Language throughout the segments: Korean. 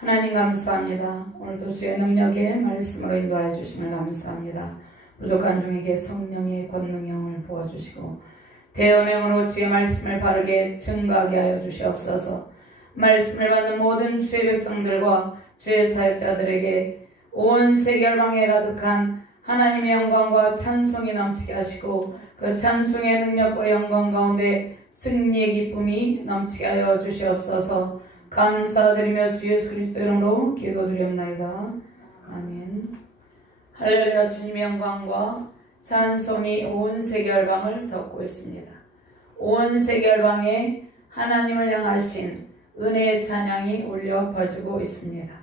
하나님 감사합니다. 오늘도 주의 능력의 말씀으로 인도하여 주심을 감사합니다. 부족한 중에게 성령의 권능의 영을 부어주시고 대언행으로 주의 말씀을 바르게 증거하게 하여 주시옵소서. 말씀을 받는 모든 주의 백성들과 주의 사역자들에게 온 세계 열방에 가득한 하나님의 영광과 찬송이 넘치게 하시고 그 찬송의 능력과 영광 가운데 승리의 기쁨이 넘치게 하여 주시옵소서. 감사드리며 주 예수 그리스도 이름으로 기도드리옵나이다. 아멘. 할렐루야. 주님의 영광과 찬송이 온 세계 열방을 덮고 있습니다. 온 세계 열방에 하나님을 향하신 은혜의 찬양이 울려 퍼지고 있습니다.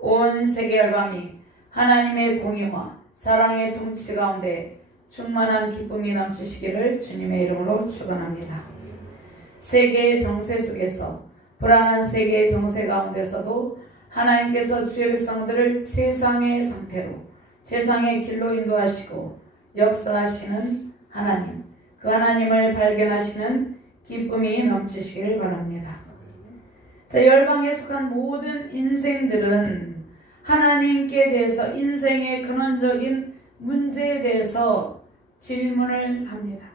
온 세계 열방이 하나님의 공의와 사랑의 통치 가운데 충만한 기쁨이 넘치시기를 주님의 이름으로 축원합니다. 세계의 정세 속에서 불안한 세계의 정세 가운데서도 하나님께서 주의 백성들을 최상의 상태로 최상의 길로 인도하시고 역사하시는 하나님, 그 하나님을 발견하시는 기쁨이 넘치시길 바랍니다. 자, 열방에 속한 모든 인생들은 하나님께 대해서 인생의 근원적인 문제에 대해서 질문을 합니다.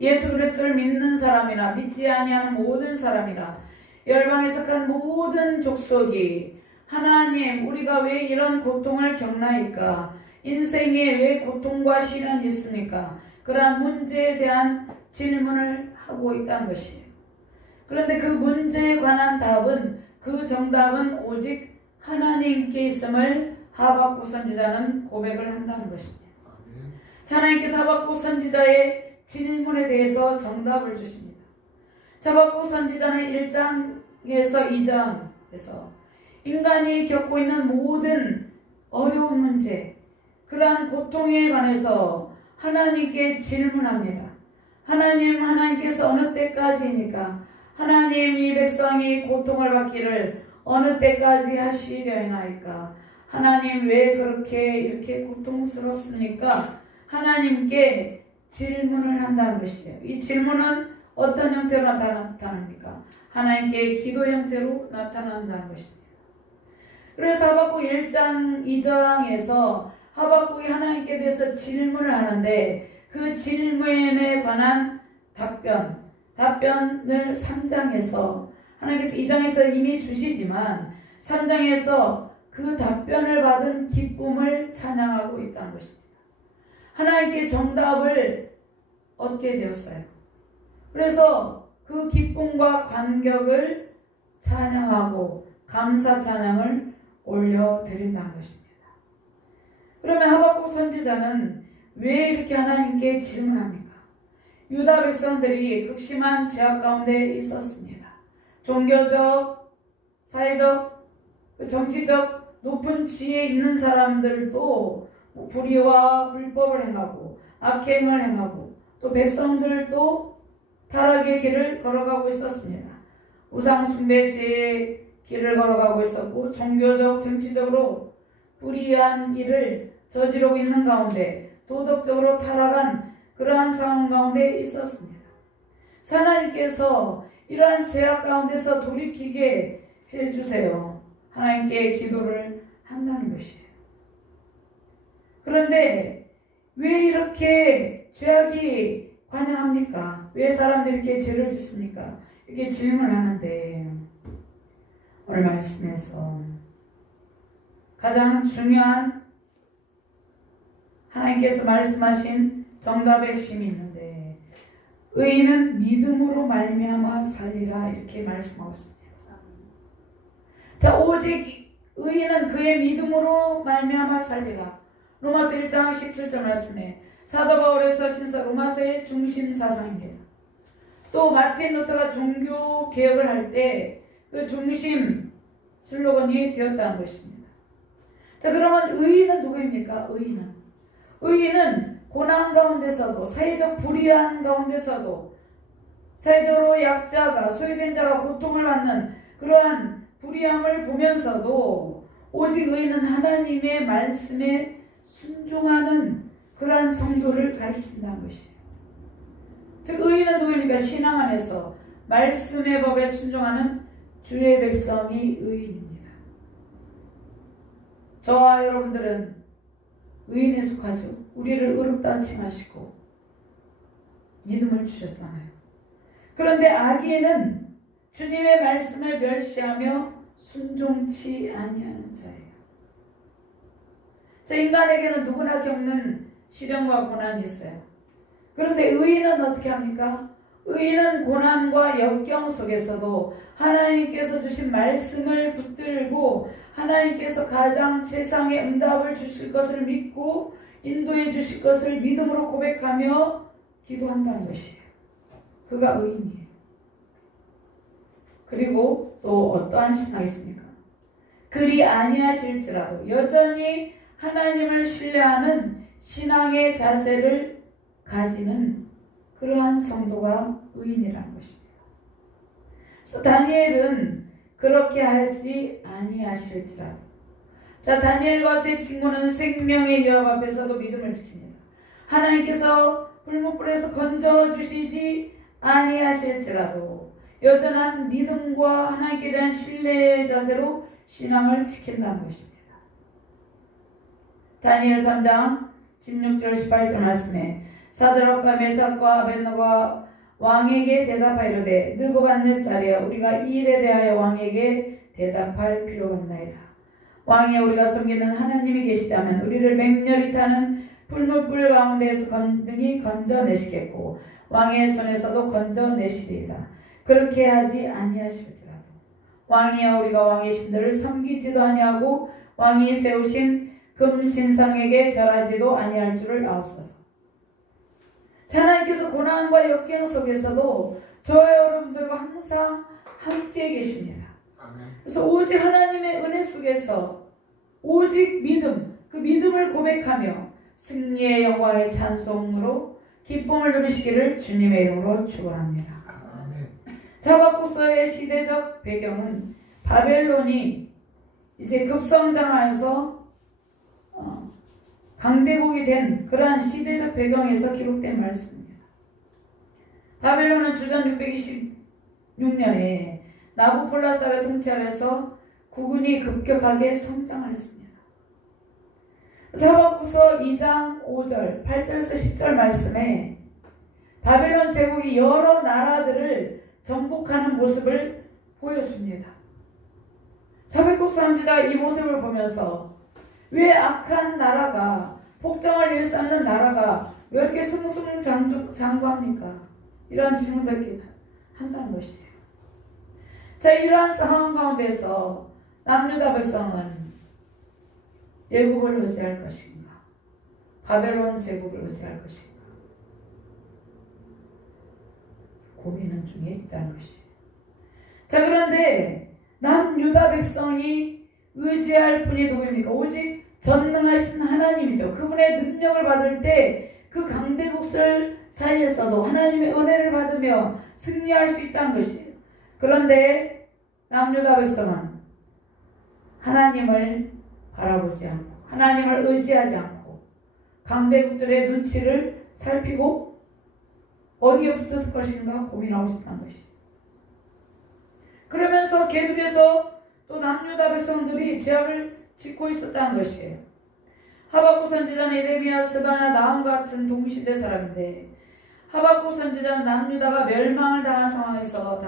예수 그리스도를 믿는 사람이나 믿지 아니하는 모든 사람이나 열방에 속한 모든 족속이 하나님, 우리가 왜 이런 고통을 겪나이까? 인생에 왜 고통과 시련이 있습니까? 그러한 문제에 대한 질문을 하고 있다는 것이에요. 그런데 그 문제에 관한 답은, 그 정답은 오직 하나님께 있음을 하박국 선지자는 고백을 한다는 것입니다. 하나님께서 하박국 선지자의 질문에 대해서 정답을 주십니다. 하박국 선지자는 1장에서 2장에서 인간이 겪고 있는 모든 어려운 문제, 그러한 고통에 관해서 하나님께 질문합니다. 하나님께서 어느 때까지입니까? 하나님, 이 백성이 고통을 받기를 어느 때까지 하시려나이까? 하나님, 왜 그렇게 이렇게 고통스럽습니까? 하나님께 질문을 한다는 것이에요. 이 질문은 어떤 형태로 나타납니까? 하나님께 기도 형태로 나타난다는 것입니다. 그래서 하박국 1장, 2장에서 하박국이 하나님께 대해서 질문을 하는데 그 질문에 관한 답변을 3장에서 하나님께서 2장에서 이미 주시지만 3장에서 그 답변을 받은 기쁨을 찬양하고 있다는 것입니다. 하나님께 정답을 얻게 되었어요. 그래서 그 기쁨과 감격을 찬양하고 감사 찬양을 올려드린다는 것입니다. 그러면 하박국 선지자는 왜 이렇게 하나님께 질문합니까? 유다 백성들이 극심한 죄악 가운데 있었습니다. 종교적, 사회적, 정치적 높은 지위에 있는 사람들도 불의와 불법을 행하고 악행을 행하고 또 백성들도 타락의 길을 걸어가고 있었습니다. 우상숭배 죄의 길을 걸어가고 있었고 종교적, 정치적으로 불의한 일을 저지르고 있는 가운데 도덕적으로 타락한 그러한 상황 가운데 있었습니다. 하나님께서 이러한 죄악 가운데서 돌이키게 해주세요. 하나님께 기도를 한다는 것이에요. 그런데 왜 이렇게 죄악이 관영합니까? 왜 사람들이 이렇게 죄를 짓습니까? 이렇게 질문하는데 오늘 말씀에서 가장 중요한 하나님께서 말씀하신 정답의 핵심이 있는데 의인은 믿음으로 말미암아 살리라 이렇게 말씀하고 있습니다. 자, 오직 의인은 그의 믿음으로 말미암아 살리라. 로마서 1장 17절 말씀에 사도 바울에서 신사 로마서의 중심 사상입니다. 또 마틴 루터가 종교 개혁을 할 때 그 중심 슬로건이 되었다는 것입니다. 자, 그러면 의인은 누구입니까? 의인은 고난 가운데서도 사회적 불의한 가운데서도 사회적으로 약자가 소외된 자가 고통을 받는 그러한 불의함을 보면서도 오직 의인은 하나님의 말씀에 순종하는 그러한 성도를 가리킨다는 것이에요. 즉 의인은 누구입니까? 신앙 안에서 말씀의 법에 순종하는 주의 백성이 의인입니다. 저와 여러분들은 의인에 속하죠. 우리를 의롭다 칭하시고 믿음을 주셨잖아요. 그런데 악인은 주님의 말씀을 멸시하며 순종치 아니하는 자예요. 인간에게는 누구나 겪는 시련과 고난이 있어요. 그런데 의인은 어떻게 합니까? 의인은 고난과 역경 속에서도 하나님께서 주신 말씀을 붙들고 하나님께서 가장 최상의 응답을 주실 것을 믿고 인도해 주실 것을 믿음으로 고백하며 기도한다는 것이에요. 그가 의인이에요. 그리고 또 어떠한 신앙이 있습니까? 그리 아니하실지라도 여전히 하나님을 신뢰하는 신앙의 자세를 가지는 그러한 성도가 의인이라는 것입니다. 그래서 다니엘은 그렇게 하지 아니하실지라도. 자, 다니엘과 세 친구는 생명의 위협 앞에서도 믿음을 지킵니다. 하나님께서 불못불에서 건져주시지 아니하실지라도 여전한 믿음과 하나님께 대한 신뢰의 자세로 신앙을 지킨다는 것입니다. 다니엘 3장 16절 18절 말씀에 사드락과 메삭과 아벤노가 왕에게 대답하이르되 느부갓네살이여 우리가 이 일에 대하여 왕에게 대답할 필요가 없나이다. 왕이 우리가 섬기는 하나님이 계시다면 우리를 맹렬히 타는 불못불 가운데에서 건등히 건져내시겠고 왕의 손에서도 건져내시리이다. 그렇게 하지 아니하실지라도 왕이여 우리가 왕의 신들을 섬기지도 아니하고 왕이 세우신 금신상에게 절하지도 아니할 줄을 아옵소서. 하나님께서 고난과 역경 속에서도 저와 여러분들과 항상 함께 계십니다. 그래서 오직 하나님의 은혜 속에서 오직 믿음, 그 믿음을 고백하며 승리의 영광의 찬송으로 기쁨을 누리시기를 주님의 이름으로 축원합니다. 하박국서의 시대적 배경은 바벨론이 이제 급성장하여서 강대국이 된 그러한 시대적 배경에서 기록된 말씀입니다. 바벨론은 주전 626년에 나부콜라살의 통치 아래서 국군이 급격하게 성장하였습니다. 하박국서 2장 5절, 8절에서 10절 말씀에 바벨론 제국이 여러 나라들을 정복하는 모습을 보여줍니다. 하박국 선지자가 이 모습을 보면서 왜 악한 나라가 폭정을 일삼는 나라가 왜 이렇게 승승장구합니까? 이런 질문들을 한다는 것이에요. 자, 이러한 상황 가운데서 남유다 백성은 예국을 의지할 것인가? 바벨론 제국을 의지할 것인가? 고민은 중에 있다는 것이에요. 자, 그런데 남유다 백성이 의지할 분이 누구입니까? 오직 전능하신 하나님이죠. 그분의 능력을 받을 때 그 강대국들 사이에서도 하나님의 은혜를 받으며 승리할 수 있다는 것이에요. 그런데 남유다 백성은 하나님을 바라보지 않고 하나님을 의지하지 않고 강대국들의 눈치를 살피고 어디에 붙었을 것인가 고민하고 있었다는 것이에요. 그러면서 계속해서 또 남유다 백성들이 죄악을 짓고 있었다는 것이에요. 하박국 선지자는 예레미야, 스바냐, 나훔 같은 동시대 사람인데 하박국 선지자는 남유다가 멸망을 당한 상황에서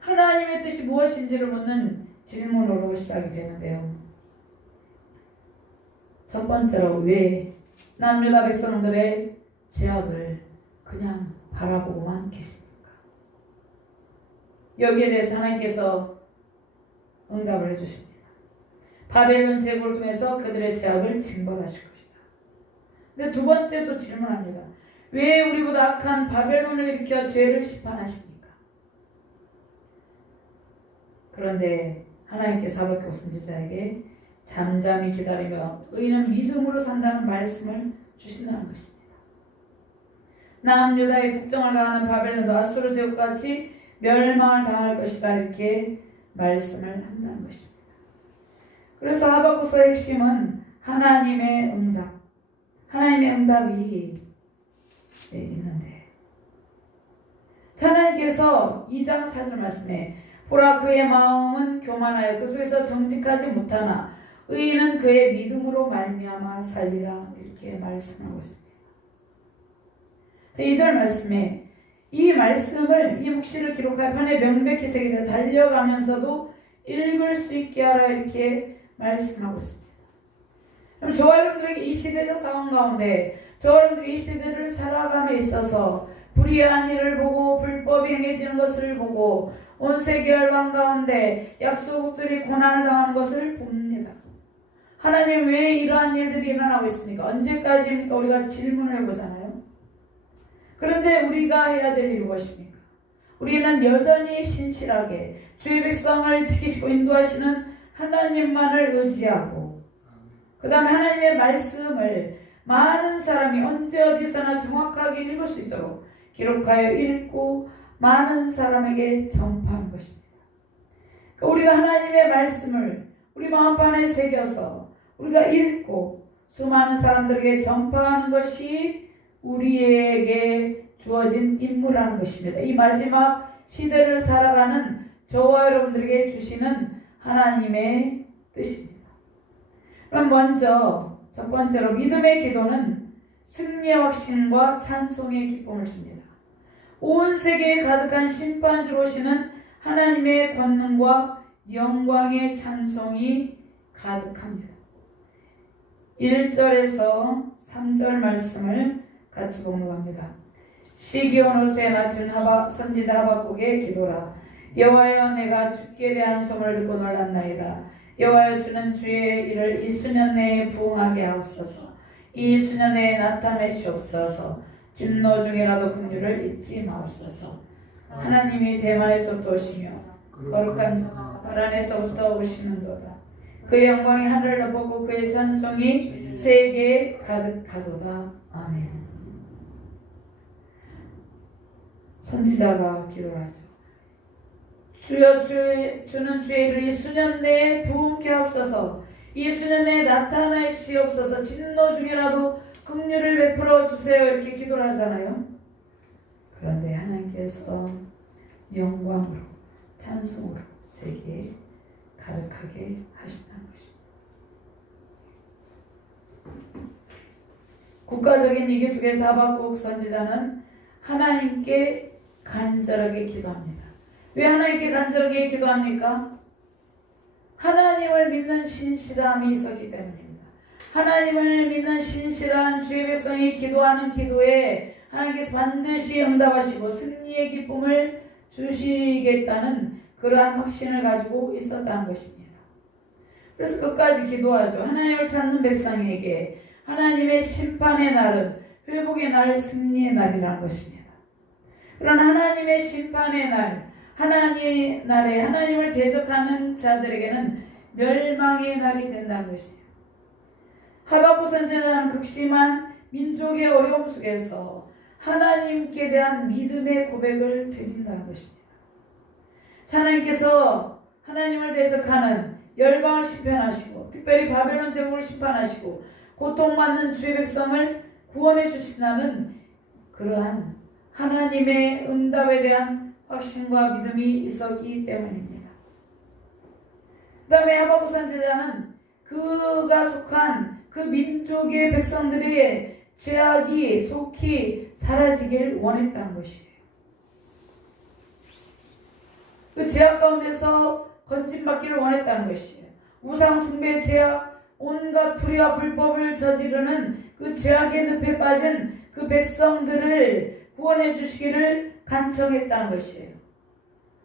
하나님의 뜻이 무엇인지를 묻는 질문으로 시작이 되는데요. 첫 번째로 왜 남유다 백성들의 죄악을 그냥 바라보고만 계십니까? 여기에 대해서 하나님께서 응답을 해주십니다. 바벨론 제국을 통해서 그들의 죄악을 징벌하실 것이다. 근데 두 번째 또 질문합니다. 왜 우리보다 악한 바벨론을 일으켜 죄를 심판하십니까? 그런데 하나님께서 하박국 선지자에게 잠잠히 기다리며 의인은 믿음으로 산다는 말씀을 주신다는 것입니다. 남유다의 북정을 가하는 바벨론도 아수르 제국같이 멸망을 당할 것이다 이렇게 말씀을 한다는 것입니다. 그래서 하박국서의 핵심은 하나님의 응답, 하나님의 응답이 있는데 하나님께서 2장 4절 말씀에 보라 그의 마음은 교만하여 그 속에서 정직하지 못하나 의인은 그의 믿음으로 말미암아 살리라. 이렇게 말씀하고 있습니다. 2절 말씀에 이 말씀을 이 묵시를 기록할 판에 명백히 새기되 달려가면서도 읽을 수 있게 하라. 이렇게 말씀하고 있습니다. 그럼 저와 여러분들에게 이 시대적 상황 가운데 저와 여러분들이 이 시대를 살아감에 있어서 불의한 일을 보고 불법이 행해지는 것을 보고 온 세계 열방 가운데 약소국들이 고난을 당하는 것을 봅니다. 하나님 왜 이러한 일들이 일어나고 있습니까? 언제까지입니까? 우리가 질문을 해보잖아요. 그런데 우리가 해야 될 일이 무엇입니까? 우리는 여전히 신실하게 주의 백성을 지키시고 인도하시는 하나님만을 의지하고 그 다음에 하나님의 말씀을 많은 사람이 언제 어디서나 정확하게 읽을 수 있도록 기록하여 읽고 많은 사람에게 전파하는 것입니다. 우리가 하나님의 말씀을 우리 마음판에 새겨서 우리가 읽고 수많은 사람들에게 전파하는 것이 우리에게 주어진 임무라는 것입니다. 이 마지막 시대를 살아가는 저와 여러분들에게 주시는 하나님의 뜻입니다. 그럼 먼저 첫 번째로 믿음의 기도는 승리의 확신과 찬송의 기쁨을 줍니다. 온 세계에 가득한 심판주로 오시는 하나님의 권능과 영광의 찬송이 가득합니다. 1절에서 3절 말씀을 같이 봉독합니다. 시기온 옷에 맞춘 선지자 하박국의 기도라. 여호와여 내가 주께 대한 소문을 듣고 놀랐나이다. 여호와여 주는 주의 일을 이 수년 내에 부응하게 하옵소서. 이 수년 내에 나타내시옵소서. 진노 중이라도 긍휼을 잊지 마옵소서. 하나님이 대만에서부터 오시며 거룩한 바란에서부터 오시는도다. 그의 영광이 하늘을 덮고 그의 찬송이 세계에 가득하도다. 아멘. 선지자가 기도하죠. 주여 주는 주의 일을 이 수년 내에 부응케 하옵소서. 이 수년 내에 나타나시옵소서. 진노 중이라도 긍휼을 베풀어 주세요. 이렇게 기도를 하잖아요. 그런데 하나님께서 영광으로 찬송으로 세계에 가득하게 하신다는 것입니다. 국가적인 위기 속에서 하박국 선지자는 하나님께 간절하게 기도합니다. 왜 하나님께 간절하게 기도합니까? 하나님을 믿는 신실함이 있었기 때문입니다. 하나님을 믿는 신실한 주의 백성이 기도하는 기도에 하나님께서 반드시 응답하시고 승리의 기쁨을 주시겠다는 그러한 확신을 가지고 있었다는 것입니다. 그래서 끝까지 기도하죠. 하나님을 찾는 백성에게 하나님의 심판의 날은 회복의 날, 승리의 날이라는 것입니다. 그런 하나님의 심판의 날, 하나님의 날에 하나님을 대적하는 자들에게는 멸망의 날이 된다는 것이에요. 하박국 선지자는 극심한 민족의 어려움 속에서 하나님께 대한 믿음의 고백을 드린다는 것입니다. 하나님께서 하나님을 대적하는 열방을 심판하시고 특별히 바벨론 제국을 심판하시고 고통받는 주의 백성을 구원해 주신다는 그러한 하나님의 응답에 대한 확신과 믿음이 있었기 때문입니다. 그 다음에 하박국 선지자는 그가 속한 그 민족의 백성들의 죄악이 속히 사라지길 원했다는 것이에요. 그 죄악 가운데서 건진받기를 원했다는 것이에요. 우상 숭배 죄악, 온갖 불의와 불법을 저지르는 그 죄악의 늪에 빠진 그 백성들을 구원해 주시기를 간청했다는 것이에요.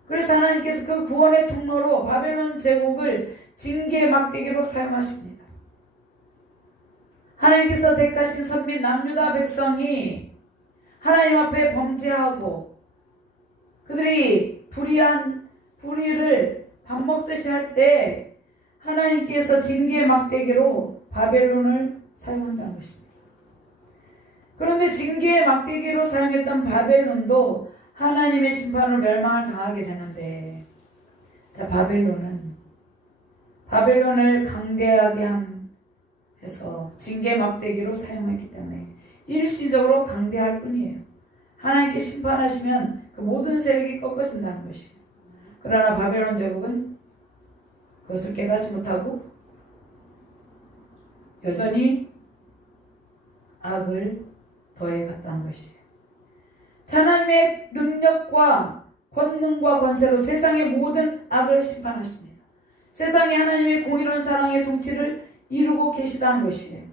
그래서 하나님께서 그 구원의 통로로 바벨론 제국을 징계의 막대기로 사용하십니다. 하나님께서 택하신 선민 남유다 백성이 하나님 앞에 범죄하고 그들이 불의를 밥 먹듯이 할 때 하나님께서 징계의 막대기로 바벨론을 사용한다는 것입니다. 그런데 징계의 막대기로 사용했던 바벨론도 하나님의 심판으로 멸망을 당하게 되는데, 자, 바벨론을 강대하게 해서 징계 막대기로 사용했기 때문에 일시적으로 강대할 뿐이에요. 하나님께 심판하시면 그 모든 세력이 꺾어진다는 것이에요. 그러나 바벨론 제국은 그것을 깨닫지 못하고 여전히 악을 더해갔다는 것이에요. 하나님의 능력과 권능과 권세로 세상의 모든 악을 심판하십니다. 세상에 하나님의 공의로운 사랑의 통치를 이루고 계시다는 것이에요.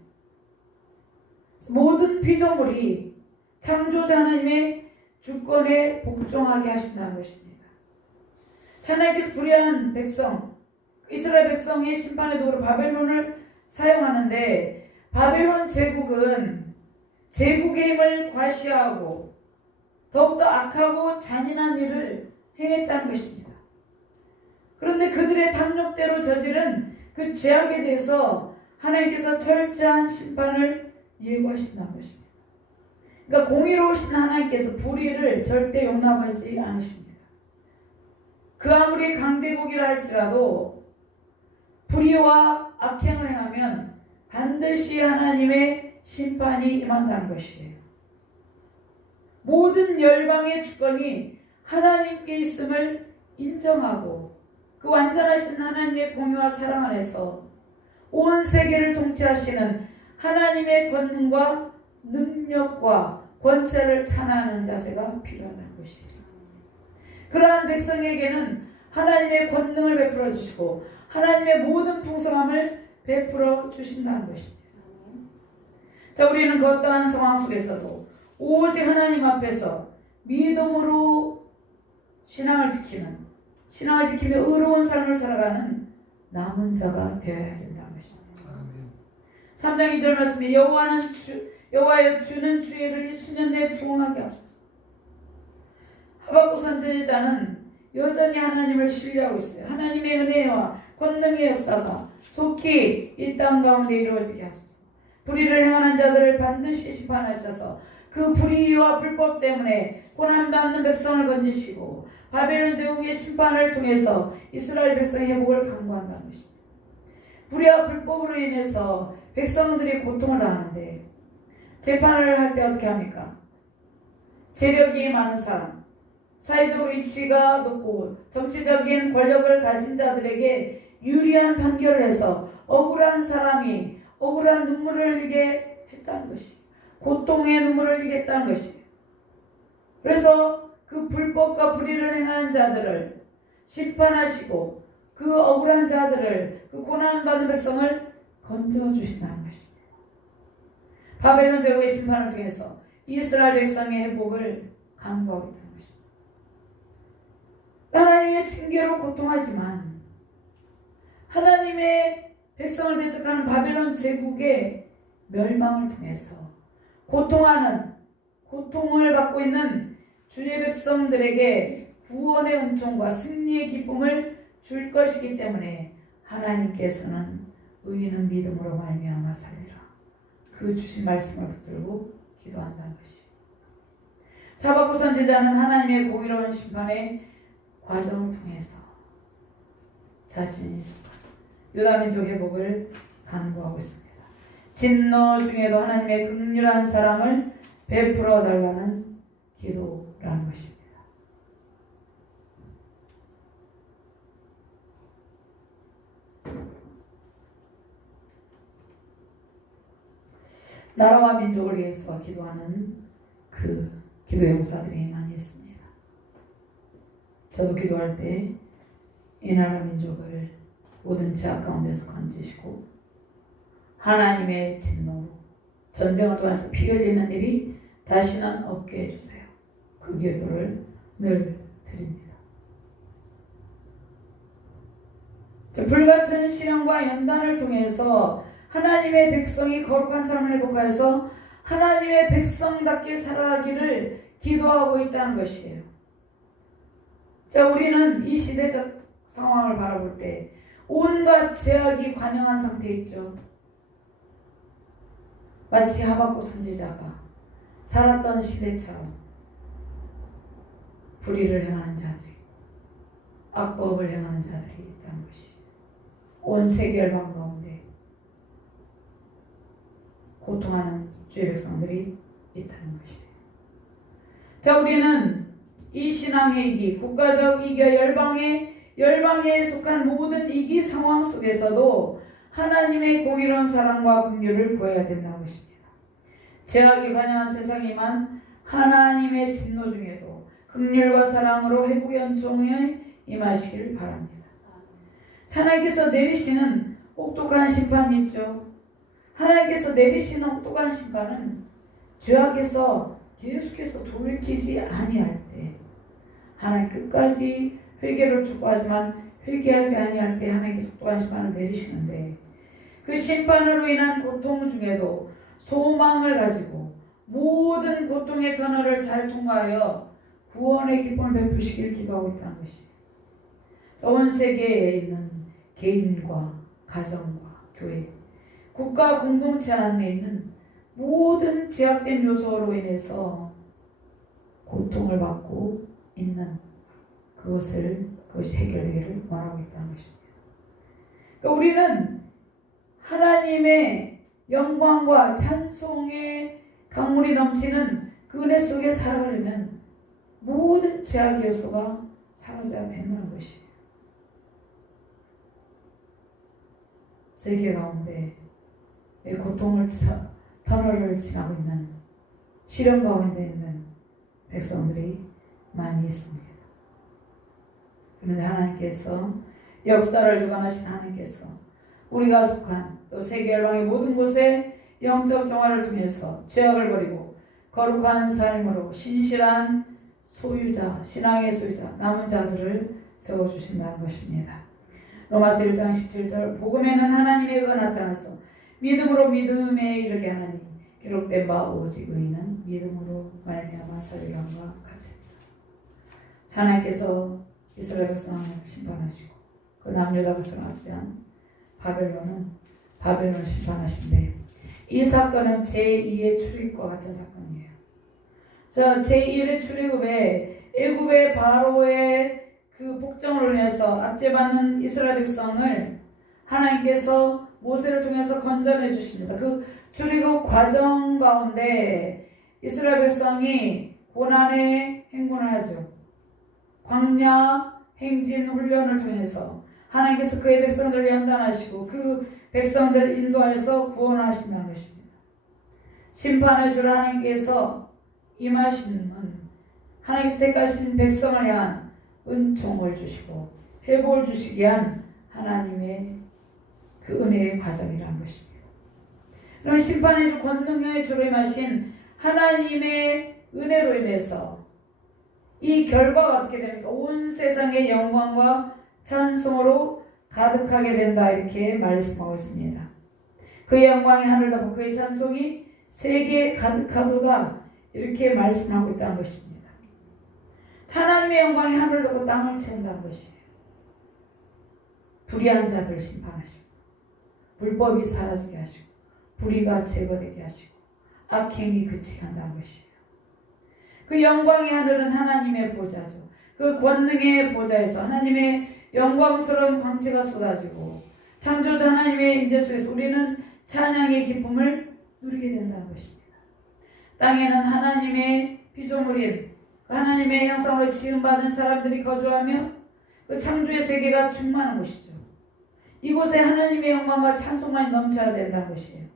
모든 피조물이 창조자 하나님의 주권에 복종하게 하신다는 것입니다. 하나님께서 불의한 백성, 이스라엘 백성의 심판의 도구로 바벨론을 사용하는데, 바벨론 제국은 제국의 힘을 과시하고 더욱더 악하고 잔인한 일을 행했다는 것입니다. 그런데 그들의 탐욕대로 저지른 그 죄악에 대해서 하나님께서 철저한 심판을 예고하신다는 것입니다. 그러니까 공의로우신 하나님께서 불의를 절대 용납하지 않으십니다. 그 아무리 강대국이라 할지라도 불의와 악행을 행하면 반드시 하나님의 심판이 임한다는 것이에요. 모든 열방의 주권이 하나님께 있음을 인정하고 그 완전하신 하나님의 공의와 사랑 안에서 온 세계를 통치하시는 하나님의 권능과 능력과 권세를 찬양하는 자세가 필요하다는 것이에요. 그러한 백성에게는 하나님의 권능을 베풀어 주시고 하나님의 모든 풍성함을 베풀어 주신다는 것입니다. 자, 우리는 그 어떠한 상황 속에서도 오직 하나님 앞에서 믿음으로 신앙을 지키며 의로운 삶을 살아가는 남은 자가 되어야 된다는 것입니다. 3장 2절 말씀에 여호와여 주는 주의 일을 수년 내에 부응하게 하옵소서. 하박국 선지자는 여전히 하나님을 신뢰하고 있어요. 하나님의 은혜와 권능의 역사가 속히 이 땅 가운데 이루어지게 하소서. 불의를 행하는 자들을 반드시 심판하셔서 그 불의와 불법 때문에 고난받는 백성을 건지시고 바벨론 제국의 심판을 통해서 이스라엘 백성의 회복을 강구한다는 것입니다. 불의와 불법으로 인해서 백성들이 고통을 당하는데 재판을 할 때 어떻게 합니까? 재력이 많은 사람, 사회적으로 위치가 높고 정치적인 권력을 가진 자들에게 유리한 판결을 해서 억울한 사람이 억울한 눈물을 흘리게 했다는 것이, 고통의 눈물을 흘리게 했다는 것이. 그래서 그 불법과 불의를 행하는 자들을 심판하시고 그 억울한 자들을, 그 고난받은 백성을 건져주신다는 것입니다. 바벨론 제국의 심판을 통해서 이스라엘 백성의 회복을 강구하고 있다는 것입니다. 하나님의 징계로 고통하지만 하나님의 백성을 대적하는 바벨론 제국의 멸망을 통해서 고통을 받고 있는 주의 백성들에게 구원의 은총과 승리의 기쁨을 줄 것이기 때문에 하나님께서는 의인은 믿음으로 말미암아 살리라, 그 주신 말씀을 붙들고 기도한다는 것이에요. 하박국 선지자는 하나님의 공의로운 심판의 과정을 통해서 자신이 유다 민족 회복을 간구하고 있습니다. 진노 중에도 하나님의 긍휼한 사랑을 베풀어 달라는 기도라는 것입니다. 나라와 민족을 위해서 기도하는 그 기도 용사들이 많이 있습니다. 저도 기도할 때 이 나라 민족을 모든 죄악 가운데서 건지시고 하나님의 진노, 전쟁을 통해서 피 흘리는 일이 다시는 없게 해주세요. 그 기도를 늘 드립니다. 불같은 시련과 연단을 통해서 하나님의 백성이 거룩한 삶을 회복하여서 하나님의 백성답게 살아가기를 기도하고 있다는 것이에요. 자, 우리는 이 시대적 상황을 바라볼 때 온갖 죄악이 관영한 상태에 있죠. 마치 하박국 선지자가 살았던 시대처럼 불의를 행하는 자들이, 악법을 행하는 자들이 있다는 것이, 온 세계 열방 가운데 고통하는 주의 백성들이 있다는 것이에요. 자, 우리는 이 신앙의 이기, 국가적 이기와 열방에 속한 모든 이기 상황 속에서도 하나님의 공의로운 사랑과 긍휼을 구해야 된다는 것입니다. 죄악이 관영한 세상이만 하나님의 진노 중에도 긍휼과 사랑으로 회복의 은총에 임하시기를 바랍니다. 하나님께서 내리시는 혹독한 심판이 있죠. 하나님께서 내리시는 혹독한 심판은 죄악에서 계속해서 돌이키지 아니할 때, 하나님 끝까지 회개를 촉구하지만 회개하지 아니할 때 하나님께서 혹독한 심판을 내리시는데, 그 심판으로 인한 고통 중에도 소망을 가지고 모든 고통의 터널을 잘 통과하여 구원의 기쁨을 베푸시길 기도하고 있다는 것이에요. 온 세계에 있는 개인과 가정과 교회, 국가 공동체 안에 있는 모든 제약된 요소로 인해서 고통을 받고 있는 그것이 해결되기를 원하고 있다는 것입니다. 그러니까 우리는 하나님의 영광과 찬송의 강물이 넘치는 그 은혜 속에 살아가려면 모든 제약의 요소가 사라져야 된다는 것이에요. 세계 가운데 고통을 터널을 지나고 있는 시련 가운데 있는 백성들이 많이 있습니다. 그런데 하나님께서 역사를 주관하신 하나님께서 우리가 속한 또 세계 열방의 모든 곳에 영적 정화를 통해서 죄악을 버리고 거룩한 삶으로 신실한 소유자, 신앙의 소유자, 남은 자들을 세워주신다는 것입니다. 로마서 1장 17절 복음에는 하나님의 의가 나타나서 믿음으로 믿음에 이르게 하나니 기록된 바 오직 의인은 믿음으로 말미암아 살리라는 것 같습니다. 하나님께서 이스라엘 백성을 심판하시고 그 남유다 백성을 압제한 바벨론을 심판하신데, 이 사건은 제2의 출애굽과 같은 사건이에요. 자, 제2의 출애굽에 애굽의 바로의 그 복종으로 인해서 압제받는 이스라엘 백성을 하나님께서 모세를 통해서 건져내 주십니다. 그 출애굽 과정 가운데 이스라엘 백성이 고난의 행군을 하죠. 광야 행진 훈련을 통해서 하나님께서 그의 백성들을 연단하시고 그 백성들을 인도하여서 구원하신다는 것입니다. 심판해 줄 하나님께서 임하시는 하나님께서 택하신 백성을 향한 은총을 주시고 회복을 주시기 위한 하나님의 그 은혜의 과정이라는 것입니다. 그럼 심판해 줄 권능의 주로 임하신 하나님의 은혜로 인해서 이 결과가 어떻게 됩니까? 온 세상의 영광과 찬송으로 가득하게 된다, 이렇게 말씀하고 있습니다. 그의 영광이 하늘 덮고 그의 찬송이 세계에 가득하도다, 이렇게 말씀하고 있다는 것입니다. 하나님의 영광이 하늘 덮고 땅을 채운다는 것이에요. 불의한 자들을 심판하시고 불법이 사라지게 하시고 불의가 제거되게 하시고 악행이 그치게 한다는 것이에요. 그 영광의 하늘은 하나님의 보좌죠. 그 권능의 보좌에서 하나님의 영광스러운 광채가 쏟아지고 창조주 하나님의 임재 속에서 우리는 찬양의 기쁨을 누리게 된다는 것입니다. 땅에는 하나님의 피조물인 하나님의 형상으로 지음받은 사람들이 거주하며 그 창조의 세계가 충만한 곳이죠. 이곳에 하나님의 영광과 찬송만이 넘쳐야 된다는 것이에요.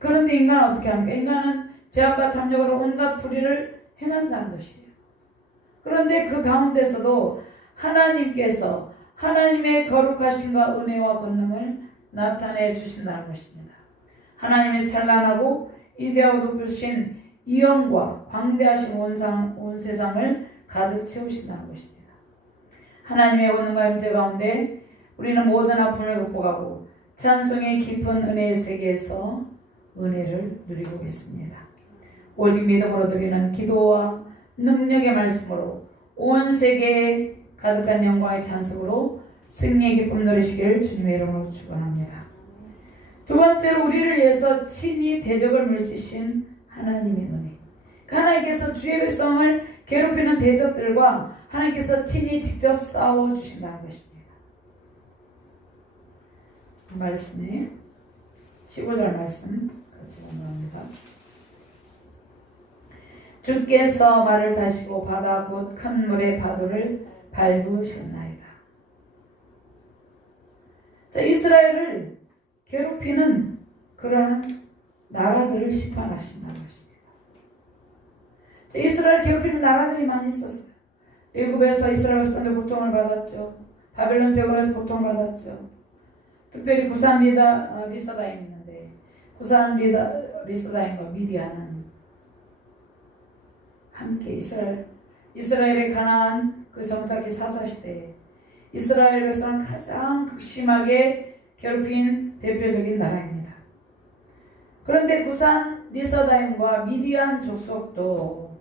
그런데 인간은 어떻게 합니까? 인간은 죄악과 탐욕으로 온갖 불의를 행한다는 것이에요. 그런데 그 가운데서도 하나님께서 하나님의 거룩하심과 은혜와 권능을 나타내 주신다는 것입니다. 하나님의 찬란하고 위대하고 높으신 이영과 광대하신 온 세상을 가득 채우신다는 것입니다. 하나님의 권능과 임재 가운데 우리는 모든 아픔을 극복하고 찬송의 깊은 은혜의 세계에서 은혜를 누리고 있습니다. 오직 믿음으로 드리는 기도와 능력의 말씀으로 온 세계에 가득한 영광의 찬송으로 승리의 기쁨 누리시기를 주님의 이름으로 축원합니다. 두 번째로 우리를 위해서 친히 대적을 물리치신 하나님의 은혜. 하나님께서 주의 백성을 괴롭히는 대적들과 하나님께서 친히 직접 싸워주신다는 것입니다. 말씀에 15절 말씀 같이 공부합니다. 주께서 말을 다시고 바다 곧 큰 물의 파도를 밟으셨나이다. 자, 이스라엘을 괴롭히는 그러한 나라들을 심판하신다는 것입니다. 자, 이스라엘 괴롭히는 나라들이 많이 있었어요. 애굽에서 이스라엘 백성들 고통을 받았죠. 바벨론 제국에서 고통을 받았죠. 특별히 구산 리스다임이 있는데, 구산 리스다임과 미디안은 함께 이스라엘의 가나안 그 정착기 사사시대에 이스라엘 백성을 가장 극심하게 괴롭힌 대표적인 나라입니다. 그런데 구산 리스다임과 미디안 족속도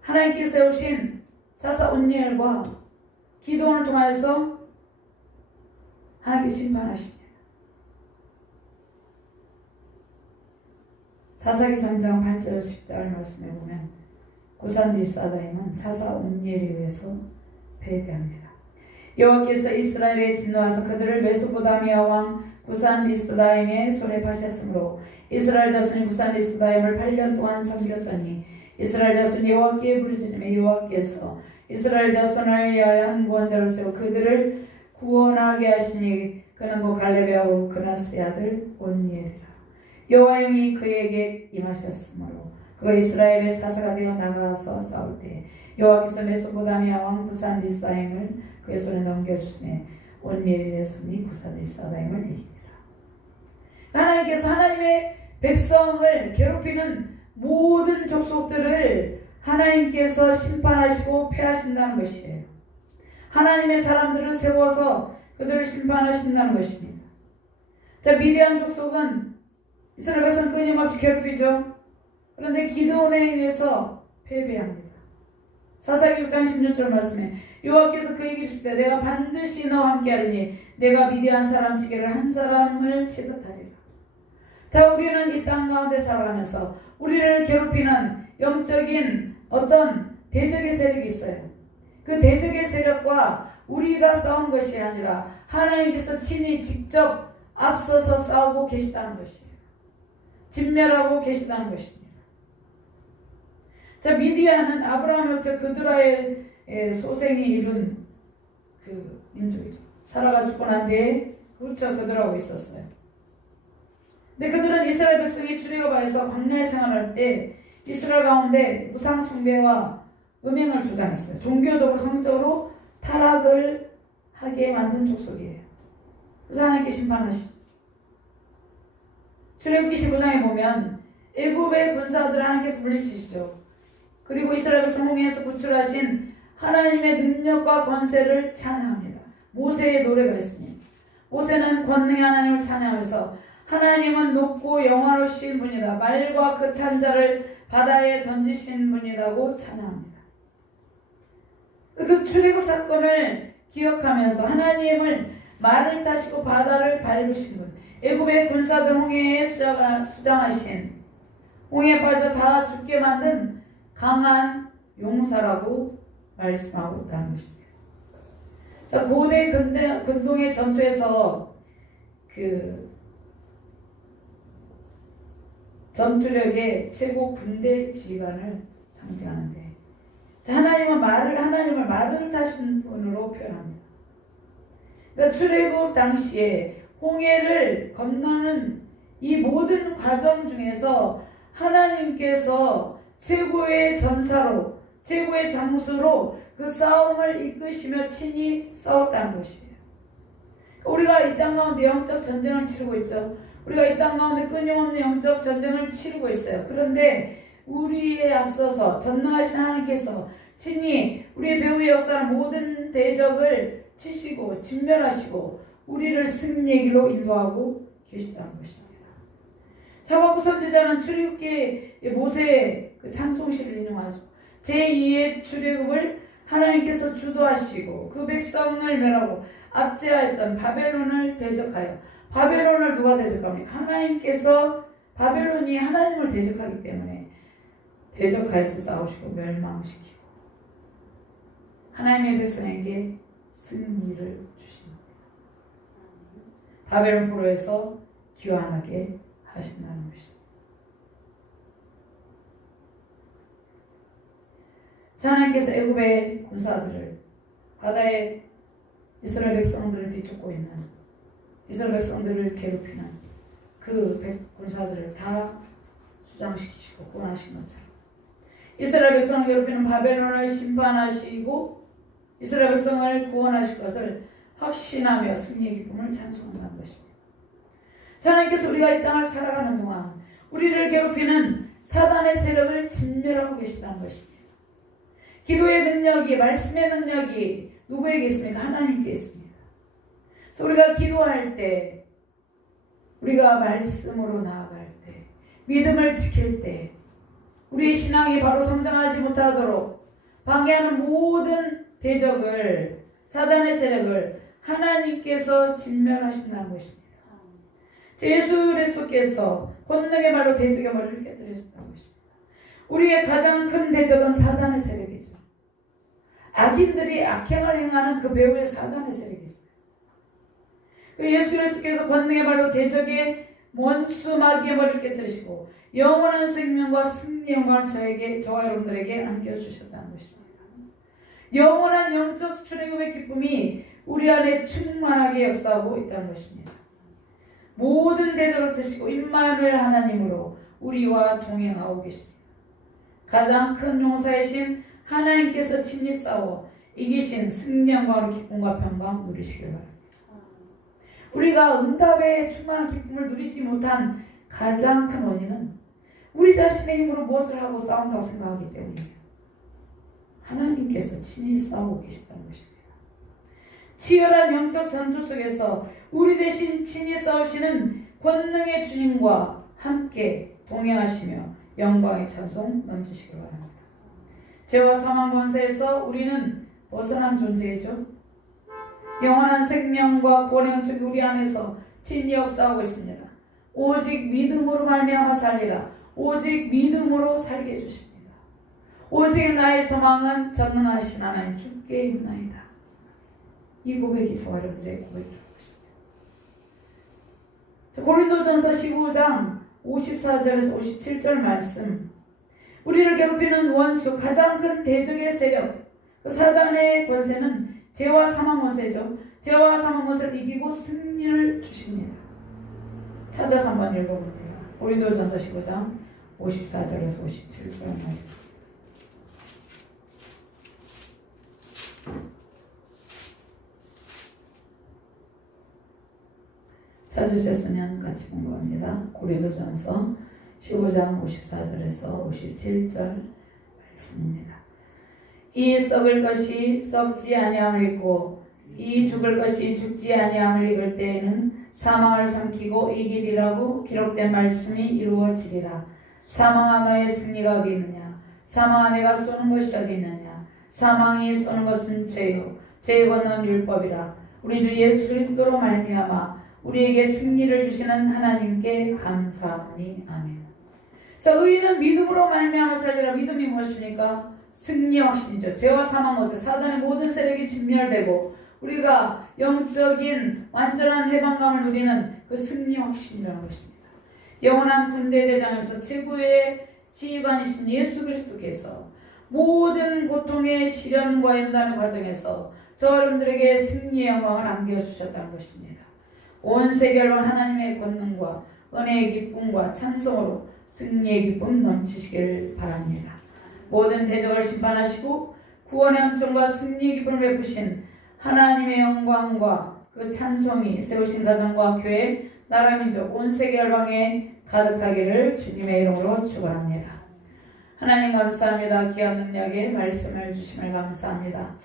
하나님께 세우신 사사 온니엘과 기도원을 통해서 하나님께 심판하십니다. 사사기 3장 8절 10절 말씀에 보면 구산 리스다임은 사사 온니엘에 의해서 패배합니다. 여호와께서 이스라엘에 진노하사 그들을 메소포다미아 왕 구산 리스다임의 손에 파셨으므로 이스라엘 자손이 구산 리스다임을 8년 동안 섬겼더니 이스라엘 자손이 여호와께 부르짖으며 여호와께서 이스라엘 자손을 위하여 한 구원자를 세워 그들을 구원하게 하시니 그는 곧 갈렙의 아우 그나스의 아들 온니엘이라. 여호와의 영이 그에게 임하셨으므로 그가 이스라엘의 사사가 되어 나가서 싸울 때 여호와께서 메소포다미아 왕 구산 리스다임을 그의 손에 넘겨주시네 온니엘의 손이 구산 리스다임을 이깁니다. 하나님께서 하나님의 백성을 괴롭히는 모든 족속들을 하나님께서 심판하시고 패하신다는 것이에요. 하나님의 사람들을 세워서 그들을 심판하신다는 것입니다. 자, 미디안 족속은 이스라엘 백성 끊임없이 괴롭히죠. 그런데 기드온에 의해서 패배합니다. 사사기 6장 16절 말씀에 여호와께서 그에게 이르시되 내가 반드시 너와 함께하리니 내가 미디안 사람 지게를 한 사람을 치듯하리라. 자, 우리는 이 땅 가운데 살아가면서 우리를 괴롭히는 영적인 어떤 대적의 세력이 있어요. 그 대적의 세력과 우리가 싸운 것이 아니라 하나님께서 친히 직접 앞서서 싸우고 계시다는 것이에요. 진멸하고 계시다는 것입니다. 자, 미디안은 아브라함의 그드라의 소생이 이룬 그 민족이죠. 사라가 죽고 난 뒤에 그들하고 있었어요. 근데 그들은 이스라엘 백성이 출애굽하여서 광야에 생활할 때 이스라엘 가운데 우상 숭배와 음행을 주장했어요. 종교적으로 성적으로 타락을 하게 만든 족속이에요. 그래서 하나님께 심판하시죠. 출애굽기 15장에 보면 애굽의 군사들을 하나님께서 물리치시죠. 그리고 이스라엘 백성 홍해에서 구출하신 하나님의 능력과 권세를 찬양합니다. 모세의 노래가 있습니다. 모세는 권능의 하나님을 찬양하면서 하나님은 높고 영화로우신 분이다. 말과 그 탄 자를 바다에 던지신 분이라고 찬양합니다. 그 출애굽 사건을 기억하면서 하나님을 말을 타시고 바다를 밟으신 분, 애굽의 군사들 홍해에 수장하신, 홍해에 빠져 다 죽게 만든 강한 용사라고 말씀하고 있다는 것입니다. 자, 고대 근동의 전투에서 그 전투력의 최고 군대 지휘관을 상징하는데, 하나님을 말을 타신 분으로 표현합니다. 그러니까 출애굽 당시에 홍해를 건너는 이 모든 과정 중에서 하나님께서 최고의 전사로, 최고의 장수로 그 싸움을 이끄시며 친히 싸웠다는 것이에요. 우리가 이 땅 가운데 영적 전쟁을 치르고 있죠. 우리가 이 땅 가운데 끊임없는 영적 전쟁을 치르고 있어요. 그런데 우리에 앞서서 전능하신 하나님께서 친히 우리의 배후의 역사는 모든 대적을 치시고 진멸하시고 우리를 승리의 길로 인도하고 계시다는 것입니다. 하박국 선지자는 출애굽기 모세의 그 찬송시를 인용하죠. 제2의 출애굽을 하나님께서 주도하시고 그 백성을 멸하고 압제하였던 바벨론을 대적하여, 바벨론을 누가 대적합니까? 하나님께서, 바벨론이 하나님을 대적하기 때문에 대적하여서 싸우시고 멸망시키고 하나님의 백성에게 승리를 주십니다. 바벨론 포로에서 귀환하게 하신다는 것입니다. 하나님께서 애굽의 군사들을 바다에 이스라엘 백성들을 뒤쫓고 있는, 이스라엘 백성들을 괴롭히는 그 군사들을 다 수장시키시고 구원하신 것처럼 이스라엘 백성을 괴롭히는 바벨론을 심판하시고 이스라엘 백성을 구원하실 것을 확신하며 승리의 기쁨을 찬송한다는 것입니다. 하나님께서 우리가 이 땅을 살아가는 동안 우리를 괴롭히는 사단의 세력을 진멸하고 계시다는 것입니다. 기도의 능력이, 말씀의 능력이 누구에게 있습니까? 하나님께 있습니다. 그래서 우리가 기도할 때, 우리가 말씀으로 나아갈 때, 믿음을 지킬 때, 우리의 신앙이 바로 성장하지 못하도록 방해하는 모든 대적을, 사단의 세력을 하나님께서 진멸하신다는 것입니다. 예수 그리스도께서 권능의 말로 대적의 머리를 깨뜨리셨다는 것입니다. 우리의 가장 큰 대적은 사단의 세력이죠. 악인들이 악행을 행하는 그 배후에 사단의 세력이 있어요. 예수 그리스도께서 권능의 말로 대적의 원수 마귀의 머리를 깨뜨리시고 영원한 생명과 승리 영광을 저와 여러분들에게 안겨주셨다는 것입니다. 영원한 영적 출애굽의 기쁨이 우리 안에 충만하게 역사하고 있다는 것입니다. 모든 대적을 드시고 임마누엘 하나님으로 우리와 동행하고 계십니다. 가장 큰 용사이신 하나님께서 친히 싸워 이기신 승리 영광으로 기쁨과 평강 누리시길 바랍니다. 우리가 응답의 충만한 기쁨을 누리지 못한 가장 큰 원인은 우리 자신의 힘으로 무엇을 하고 싸운다고 생각하기 때문이에요. 하나님께서 친히 싸우고 계시다는 것입니다. 치열한 영적 전투 속에서 우리 대신 친히 싸우시는 권능의 주님과 함께 동행하시며 영광의 찬송 넘치시길 바랍니다. 죄와 사망 권세에서 우리는 벗어난 존재이죠. 영원한 생명과 구원의 영적이 우리 안에서 친히 역사하고 있습니다. 오직 믿음으로 말미암아 살리라. 오직 믿음으로 살게 해주십니다. 오직 나의 소망은 전능하신 하나님 주께 있나이다. 이 고백이 저와 여러분들의 고백입니다. 고린도전서 15장 54절에서 57절 말씀, 우리를 괴롭히는 원수, 가장 큰 대적의 세력, 그 사단의 권세는 죄와 사망 권세죠. 죄와 사망 권세를 이기고 승리를 주십니다. 찾아서 한번 읽어볼게요. 고린도전서 15장 54절에서 57절 말씀. 찾으셨으면 같이 공부합니다. 고린도전서 15장 54절에서 57절 말씀입니다. 이 썩을 것이 썩지 아니함을 입고 이 죽을 것이 죽지 아니함을 입을 때에는 사망을 삼키고 이기리라고 기록된 말씀이 이루어지리라. 사망아 너의 승리가 어디 있느냐? 사망아 내가 쏘는 것이 어디 있느냐? 사망이 쏘는 것은 죄요 죄의 권능은 율법이라. 우리 주 예수 그리스도로 말미암아 우리에게 승리를 주시는 하나님께 감사하니 아멘. 자, 의인은 믿음으로 말미암아 살리라. 믿음이 무엇입니까? 승리 확신이죠. 죄와 사망 것에 사단의 모든 세력이 진멸되고 우리가 영적인 완전한 해방감을 누리는 그 승리 확신이라는 것입니다. 영원한 군대 대장에서 최고의 지휘관이신 예수 그리스도께서 모든 고통의 시련과 연단의 과정에서 저 여러분들에게 승리의 영광을 안겨주셨다는 것입니다. 온 세계 열방 하나님의 권능과 은혜의 기쁨과 찬송으로 승리의 기쁨 넘치시길 바랍니다. 모든 대적을 심판하시고 구원의 은총과 승리의 기쁨을 베푸신 하나님의 영광과 그 찬송이 세우신 가정과 교회, 나라, 민족, 온 세계 열방에 가득하기를 주님의 이름으로 축원합니다. 하나님 감사합니다. 귀한 능력의 말씀을 주심을 감사합니다.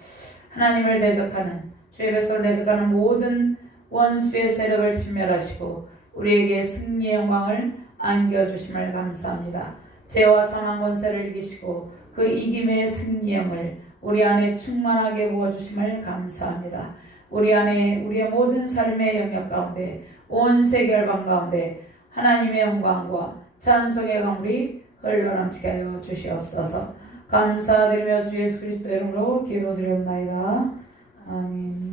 하나님을 대적하는, 주의 백성을 대적하는 모든 원수의 세력을 진멸하시고 우리에게 승리의 영광을 안겨주심을 감사합니다. 죄와 사망 권세를 이기시고 그 이김의 승리영을 우리 안에 충만하게 부어주심을 감사합니다. 우리 안에 우리의 모든 삶의 영역 가운데 온 세계 열방 가운데 하나님의 영광과 찬송의 강물이 흘러넘치게 하여 주시옵소서. 감사드리며 주 예수 그리스도 이름으로 기도드리옵나이다. 아멘.